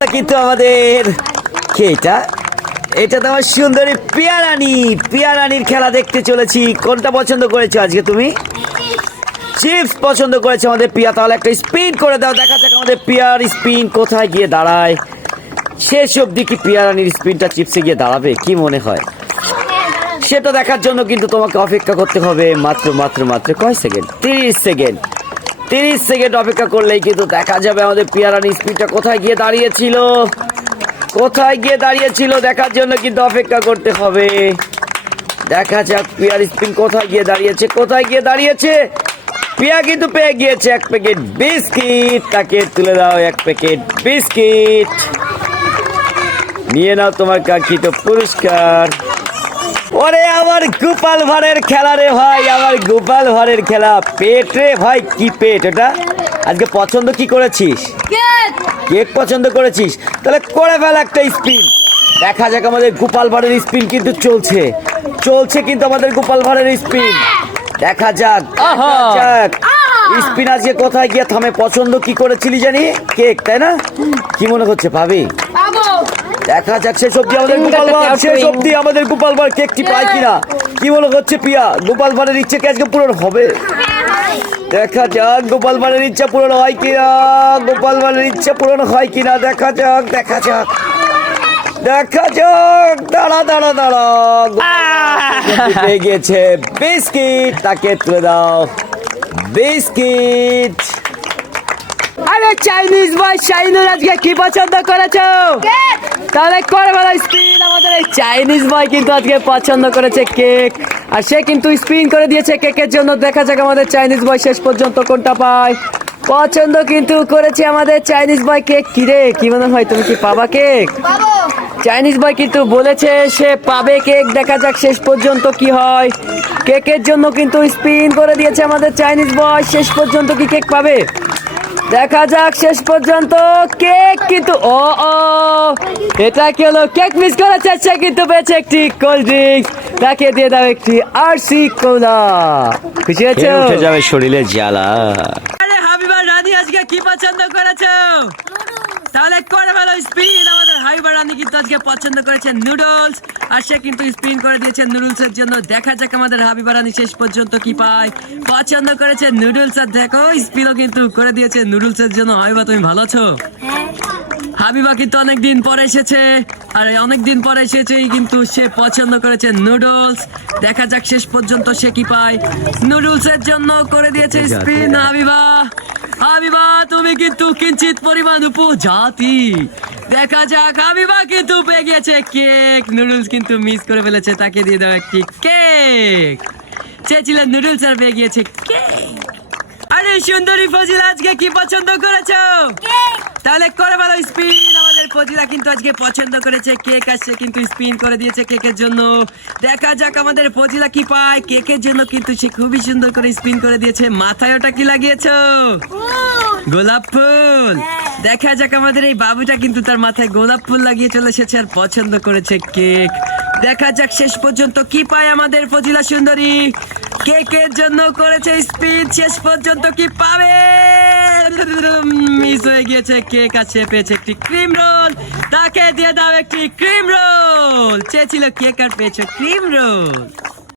কিন্তু আমাদের কে এটা? এটা তো আমার সুন্দরী পিয়া রানীর খেলা দেখতে চলেছি। কোনটা পছন্দ করেছো আজকে তুমি? চিপস পছন্দ করেছে আমাদের পিয়া। তাহলে একটা স্পিন করে দাও, দেখা যাক আমাদের পিয়ার স্পিন কোথায় গিয়ে দাঁড়ায়। শেষ অবধি কি পিয়া রানীর স্পিনটা চিপসে গিয়ে দাঁড়াবে কি মনে হয়? সেটা দেখার জন্য কিন্তু তোমাকে অপেক্ষা করতে হবে মাত্র কয় সেকেন্ড? 30 সেকেন্ড অপেক্ষা করলেই কিন্তু দেখা যাবে আমাদের পিয়া রানীর স্পিনটা কোথায় গিয়ে দাঁড়িয়েছিল দেখার জন্য কিন্তু অপেক্ষা করতে হবে। দেখা যাক পিয়ার স্পিন কোথায় গিয়ে দাঁড়িয়েছে। পিয়া কিন্তু পেয়ে গিয়েছে এক প্যাকেট বিস্কিট। তাকে তুলে দাও এক প্যাকেট বিস্কিট, নিয়ে নাও তোমার কাঙ্ক্ষিত পুরস্কার। ওরে আমার গোপাল ভাঁড়ের খেলা রে ভাই, আমার গোপাল ভাঁড়ের খেলা। পেট রে ভাই, কি পেট এটা? আজকে পছন্দ কি করেছিস? কেক পছন্দ করেছিস? তাহলে করে ফেল একটা স্পিন। দেখা যাক আমাদের গোপাল ভাঁড়ের স্পিন কিন্তু চলছে কিন্তু আমাদের গোপাল ভাঁড়ের স্পিন। দেখা যাক স্পিন আজকে কোথায় গিয়ে থামে। পছন্দ কি করেছিলি জানি? কেক, তাই না? কি মনে হচ্ছে পাবি? দেখা যাক শেষ অব্দি আমাদের গোপাল ভাঁড় কেকটি পায় কিনা। কি মনে হচ্ছে পিয়া, গোপাল ভাঁড়ের ইচ্ছে কি আজকে পূরণ হবে? দেখা যাক গোপাল ভাঁড়ের ইচ্ছা পূরণ হয় কিনা। দেখা যাক দাঁড়া পেয়ে গেছে বিস্কিট। তাকে তুলে দাও বিস্কিট। আরে চাইনিজ বয় শাইনুর আজকে কি পছন্দ করেছো? তাহলে করে বলো স্পিন। আমাদের এই চাইনিজ বয় কিন্তু আজকে পছন্দ করেছে কেক, আর সে কিন্তু স্পিন করে দিয়েছে কেকের জন্য। দেখা যাক আমাদের চাইনিজ বয় শেষ পর্যন্ত কোনটা পায়। পছন্দ কিন্তু করেছে আমাদের চাইনিজ বয় কেক। কি রে, কি মনে হয় তুমি কি পাবা কেক? চাইনিজ বয় কিন্তু বলেছে সে পাবে কেক। দেখা যাক শেষ পর্যন্ত কি হয়। কেকের জন্য কিন্তু স্পিন করে দিয়েছে আমাদের চাইনিজ বয়। শেষ পর্যন্ত কি কেক পাবে? দেখা যাক শেষ পর্যন্ত কেক কিন্তু এটা কি হলো? কেক মিস করেছে, সে কিন্তু পেয়েছে একটি কোল্ড ড্রিঙ্কস। তাকে দিয়ে দাও একটি আরসি কোলা। খুশি হয়েছো? উঠে যাবে শরীরে জ্বালা। আরে হাবিবা রানী আজকে কি পছন্দ করেছো? তাহলে করে ভালো স্পিন। আমাদের হাবিবা রানী কিন্তু আজকে পছন্দ করেছে নুডলস, আর সে কিন্তু স্পিন করে দিয়েছে নুডলস এর জন্য। দেখা যাক আমাদের হাবিবা রানী শেষ পর্যন্ত কি পায়। পছন্দ করেছে নুডলস, আর দেখো স্পিনও কিন্তু করে দিয়েছে নুডলস এর জন্য। হাবিবা তুমি ভালো আছো? হাবিবা কিন্তু অনেকদিন পরে এসেছে, আর অনেকদিন পরে এসেছেই কিন্তু সে পছন্দ করেছে নুডলস। দেখা যাক শেষ পর্যন্ত সে কি পায়। নুডলস এর জন্য করে দিয়েছে স্পিন হাবিবা তুমি কিন্তু কিঞ্চিত পরিমাণ উপজাতি। দেখা যাক হাবিবা কিন্তু পেয়ে গিয়েছে কেক। নুডলস কিন্তু মিস করে ফেলেছে, তাকে দিয়ে দাও একটি কেক। চেয়েছিলেন নুডলস আর পেয়ে গিয়েছে কেক। আরে সুন্দরী ফজিলা আজকে কি পছন্দ করেছো? তাহলে করে ভালো স্পিন। আমাদের ফজিলা কিন্তু আজকে পছন্দ করেছে কেক, আসছে কিন্তু স্পিন করে দিয়েছে কেকের জন্য। দেখা যাক আমাদের ফজিলা কি পায়। কেকের জন্য কিন্তু সে খুবই সুন্দর করে স্পিন করে দিয়েছে। মাথায় ওটা কি লাগিয়েছো? গোলাপ ফুল। দেখা যাক আমাদের এই বাবুটা কিন্তু তার মাথায় গোলাপ ফুল লাগিয়ে চলে এসেছে, আর পছন্দ করেছে কেক। দেখা যাক শেষ পর্যন্ত কি পায় আমাদের ফজিলা সুন্দরী। কেকের জন্য করেছে স্পিন, শেষ পর্যন্ত কি পাবে? মিস হয়ে গিয়েছে কেক, আছে পেয়েছে একটি ক্রিম রোল। তাকে দিয়ে দাও একটি ক্রিম রোল। চেয়েছিল কেক আর পেয়েছে ক্রিম রোল।